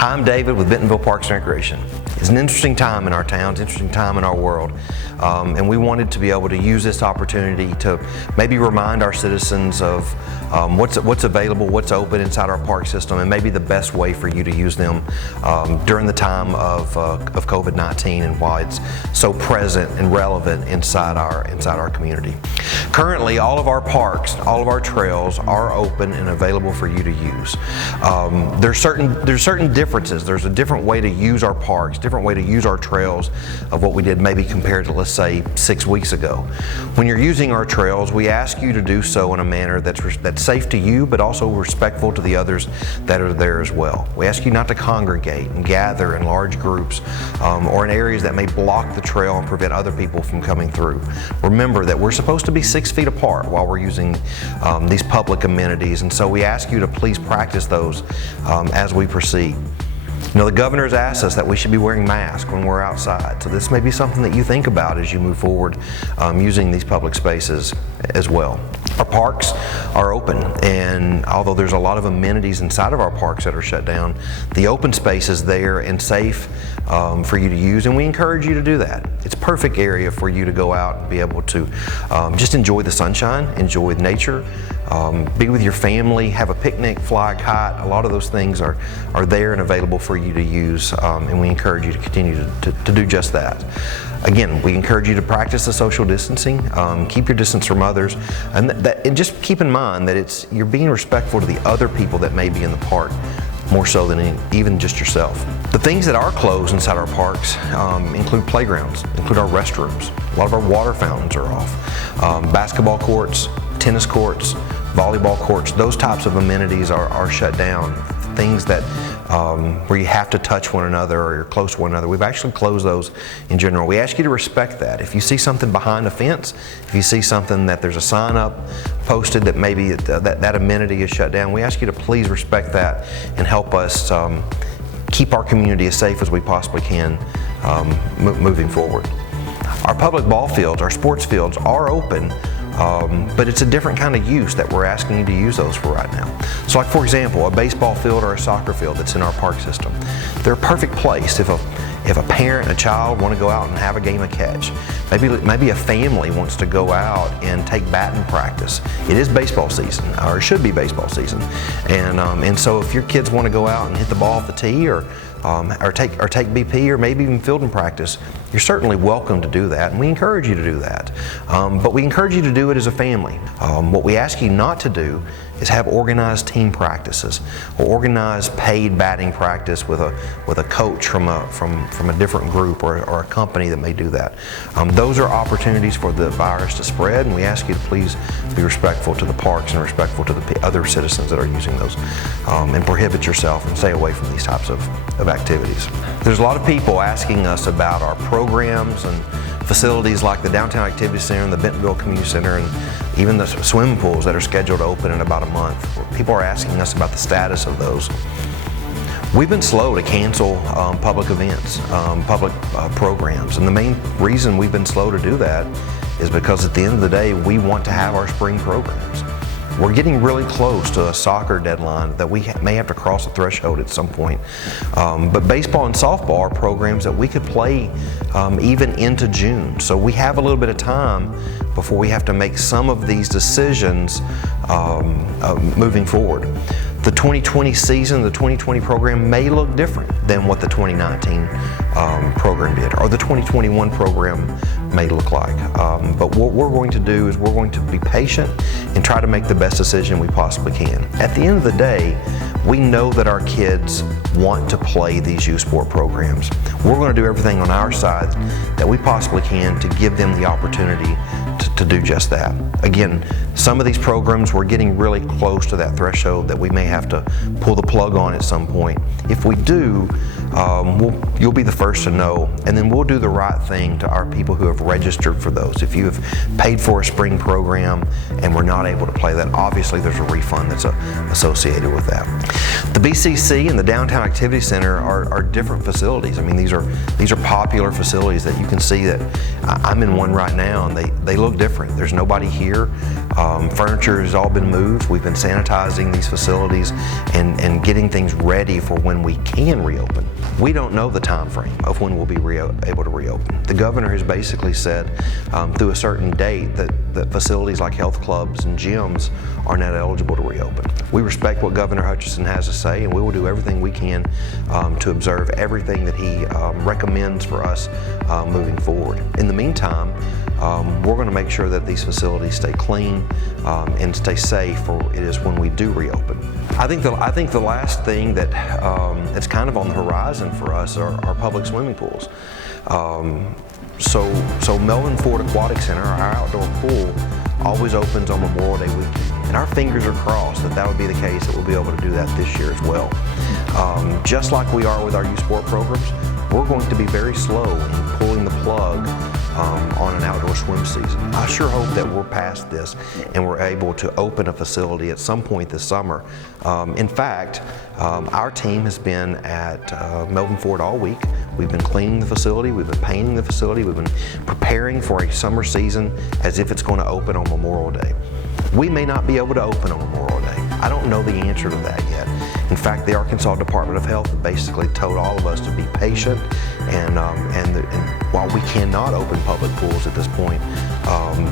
Hi, I'm David with Bentonville Parks and Recreation. It's an interesting time in our town, it's an interesting time in our world, and we wanted to be able to use this opportunity to maybe remind our citizens of what's available, what's open inside our park system, and maybe the best way for you to use them during the time of COVID-19 and why it's so present and relevant inside our community. Currently, all of our parks, all of our trails are open and available for you to use. There's certain differences. There's a different way to use our parks, different way to use our trails of what we did maybe compared to, let's say, 6 weeks ago. When you're using our trails, we ask you to do so in a manner that's safe to you, but also respectful to the others that are there as well. We ask you not to congregate and gather in large groups or in areas that may block the trail and prevent other people from coming through. Remember that we're supposed to be 6 feet apart while we're using these public amenities, and so we ask you to please practice those as we proceed. You know, the governor has asked us that we should be wearing masks when we're outside, so this may be something that you think about as you move forward using these public spaces as well. Our parks are open, and although there's a lot of amenities inside of our parks that are shut down, the open space is there and safe for you to use, and we encourage you to do that. It's a perfect area for you to go out and be able to just enjoy the sunshine, enjoy nature, be with your family, have a picnic, fly a kite. A lot of those things are there and available for you to use, and we encourage you to continue to do just that. Again, we encourage you to practice the social distancing, keep your distance from others, and just keep in mind that you're being respectful to the other people that may be in the park, more so than even just yourself. The things that are closed inside our parks include playgrounds, include our restrooms. A lot of our water fountains are off. Basketball courts, tennis courts, volleyball courts, those types of amenities are shut down. Things that where you have to touch one another or you're close to one another, we've actually closed those in general. We ask you to respect that. If you see something behind a fence, if you see something that there's a sign up posted that maybe that amenity is shut down, we ask you to please respect that and help us keep our community as safe as we possibly can moving forward. Our public ball fields, our sports fields are open, but it's a different kind of use that we're asking you to use those for right now. So like, for example, a baseball field or a soccer field that's in our park system. They're a perfect place if a parent and a child want to go out and have a game of catch. Maybe a family wants to go out and take batting practice. It is baseball season, or it should be baseball season. And so if your kids want to go out and hit the ball off the tee or take BP or maybe even fielding practice, you're certainly welcome to do that, and we encourage you to do that. But we encourage you to do it as a family. What we ask you not to do is have organized team practices or organized paid batting practice with a coach from a different group or a company that may do that. Those are opportunities for the virus to spread, and we ask you to please be respectful to the parks and respectful to the other citizens that are using those, and prohibit yourself and stay away from these types of activities. There's a lot of people asking us about our programs and facilities like the Downtown Activity Center and the Bentonville Community Center, and even the swimming pools that are scheduled to open in about a month. People are asking us about the status of those. We've been slow to cancel public events, public programs, and the main reason we've been slow to do that is because at the end of the day, we want to have our spring programs. We're getting really close to a soccer deadline that we may have to cross a threshold at some point. But baseball and softball are programs that we could play even into June. So we have a little bit of time before we have to make some of these decisions moving forward. The 2020 season, the 2020 program may look different than what the 2019 program did, or the 2021 program may look like. But what we're going to do is we're going to be patient and try to make the best decision we possibly can. At the end of the day, we know that our kids want to play these youth sport programs. We're going to do everything on our side that we possibly can to give them the opportunity to do just that. Again, some of these programs, we're getting really close to that threshold that we may have to pull the plug on at some point. If we do, you'll be the first to know, and then we'll do the right thing to our people who have registered for those. If you have paid for a spring program and we're not able to play that, obviously there's a refund that's associated with that. The BCC and the Downtown Activity Center are different facilities. I mean, these are popular facilities that you can see that I'm in one right now, and they look different. There's nobody here. Furniture has all been moved. We've been sanitizing these facilities and getting things ready for when we can reopen. We don't know the time frame of when we'll be able to reopen. The governor has basically said through a certain date that facilities like health clubs and gyms are not eligible to reopen. We respect what Governor Hutchinson has to say, and we will do everything we can to observe everything that he recommends for us moving forward. In the meantime, we're going to make sure that these facilities stay clean and stay safe for it is when we do reopen. I think the last thing that that's kind of on the horizon for us are public swimming pools. So Melvin Ford Aquatic Center, our outdoor pool, always opens on Memorial Day weekend. And our fingers are crossed that would be the case, that we'll be able to do that this year as well. Just like we are with our youth sport programs, we're going to be very slow in pulling the plug on an outdoor swim season. I sure hope that we're past this and we're able to open a facility at some point this summer. In fact, our team has been at Melvin Ford all week. We've been cleaning the facility, we've been painting the facility, we've been preparing for a summer season as if it's going to open on Memorial Day. We may not be able to open on Memorial Day. I don't know the answer to that yet. In fact, the Arkansas Department of Health basically told all of us to be patient, and while we cannot open public pools at this point,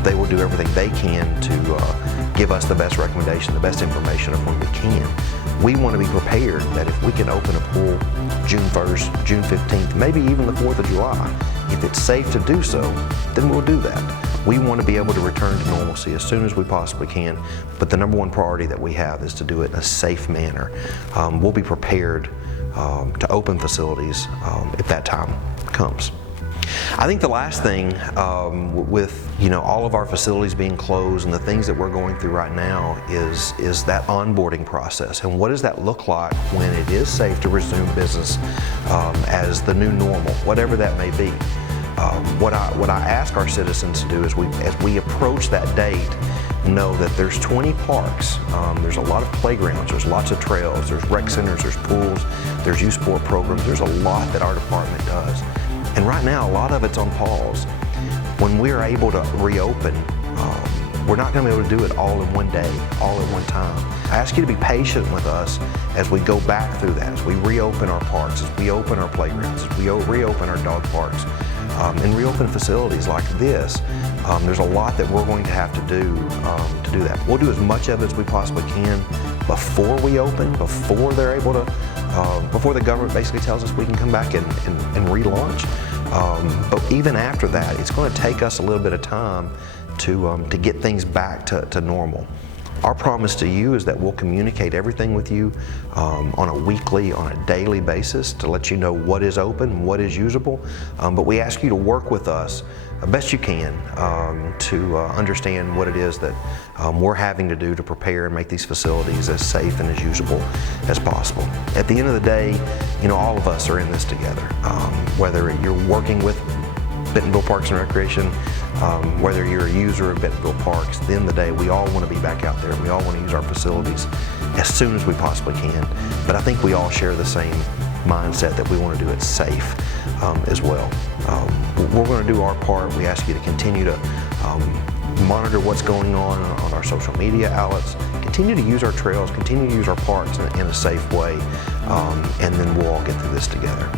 they will do everything they can to give us the best recommendation, the best information of when we can. We want to be prepared that if we can open a pool June 1st, June 15th, maybe even the 4th of July, if it's safe to do so, then we'll do that. We want to be able to return to normalcy as soon as we possibly can, but the number one priority that we have is to do it in a safe manner. We'll be prepared to open facilities if that time comes. I think the last thing with all of our facilities being closed and the things that we're going through right now is that onboarding process, and what does that look like when it is safe to resume business as the new normal, whatever that may be. What I ask our citizens to do is as we approach that date, know that there's 20 parks, there's a lot of playgrounds, there's lots of trails, there's rec centers, there's pools, there's youth sport programs, there's a lot that our department does. And right now, a lot of it's on pause. When we're able to reopen, we're not going to be able to do it all in one day, all at one time. I ask you to be patient with us as we go back through that, as we reopen our parks, as we open our playgrounds, as we reopen our dog parks, and reopen facilities like this. There's a lot that we're going to have to do that. We'll do as much of it as we possibly can before we open, before they're able to, before the government basically tells us we can come back and relaunch. But even after that, it's going to take us a little bit of time to get things back to normal. Our promise to you is that we'll communicate everything with you on a weekly, on a daily basis to let you know what is open, what is usable, but we ask you to work with us best you can to understand what it is that we're having to do to prepare and make these facilities as safe and as usable as possible. At the end of the day, all of us are in this together. Whether you're working with Bentonville Parks and Recreation, whether you're a user of Bentonville Parks, at the end of the day, we all want to be back out there and we all want to use our facilities as soon as we possibly can. But I think we all share the same mindset that we want to do it safe as well. We're going to do our part. We ask you to continue to monitor what's going on our social media outlets, continue to use our trails, continue to use our parks in a safe way, and then we'll all get through this together.